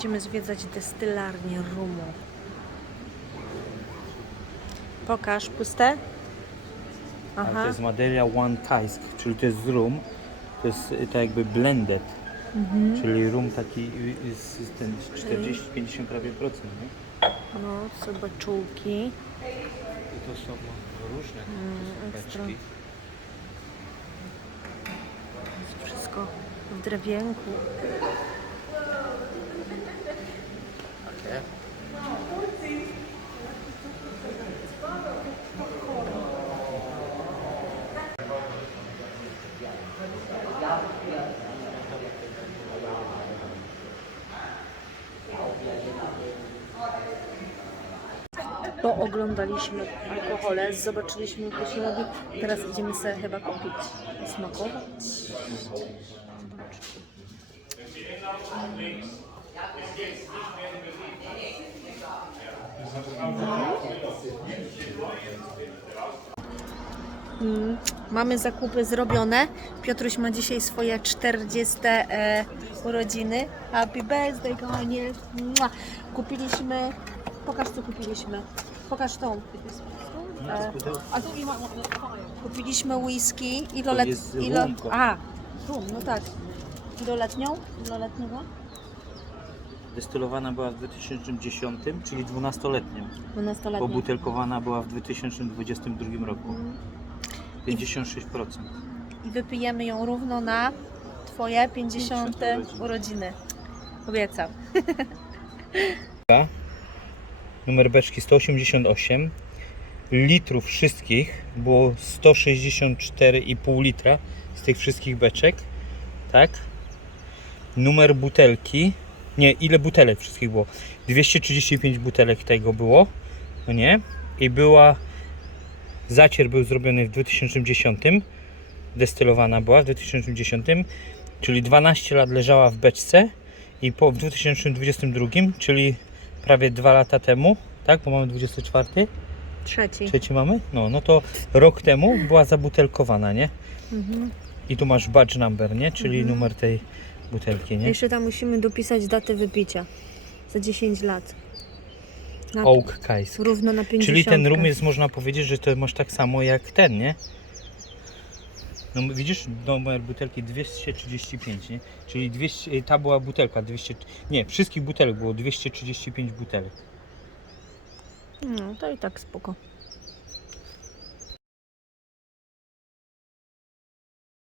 Idziemy zwiedzać destylarnię rumu. Pokaż, puste? Ale to Aha. jest Madeira One Kaisk, czyli to jest rum, to jest y, tak jakby blended, Mhm. czyli rum taki y, z, z ten 40-50 prawie procent, nie? No, sobaczułki. I to są różne Mm, ekstra. beczki. Jest wszystko w drewienku. Pooglądaliśmy alkohole, zobaczyliśmy jak to się robi. Teraz idziemy sobie chyba kupić, smakować. Mm, Mamy zakupy zrobione. Piotruś ma dzisiaj swoje 40 e, urodziny. Happy birthday, kochanie. Mua. Kupiliśmy. Pokaż co kupiliśmy. Pokaż tą. E, kupiliśmy whisky. Ilolet, ilo, a, rum, no tak. Iloletnią? Iloletniego? Destylowana była w 2010, czyli 12-letnią. 12-letnią. Obutelkowana była w 2022 roku. 56%. I wypijemy ją równo na Twoje 50 urodziny. urodziny. Obiecam. Numer beczki 188. Litrów wszystkich było 164,5 litra z tych wszystkich beczek. Tak? Numer butelki. Nie, ile butelek wszystkich było? 235 butelek tego było. No nie? I była. Zacier był zrobiony w 2010. Destylowana była w 2010. Czyli 12 lat leżała w beczce. I po w 2022, czyli prawie dwa lata temu, tak? Bo mamy 24, Trzeci. trzeci mamy? No, no to rok temu była zabutelkowana, nie? Mhm. I tu masz badge number, nie? Czyli Mhm. numer tej butelki, nie? Jeszcze tam musimy dopisać datę wypicia. Za 10 lat. Na, Oak Kaisk. Równo na 50. Czyli ten rum jest, można powiedzieć, że to masz tak samo jak ten, nie? No widzisz, numer butelki 235, nie? Czyli 200, ta była butelka 200, nie, wszystkich butelek było 235 butelek. No to i tak spoko.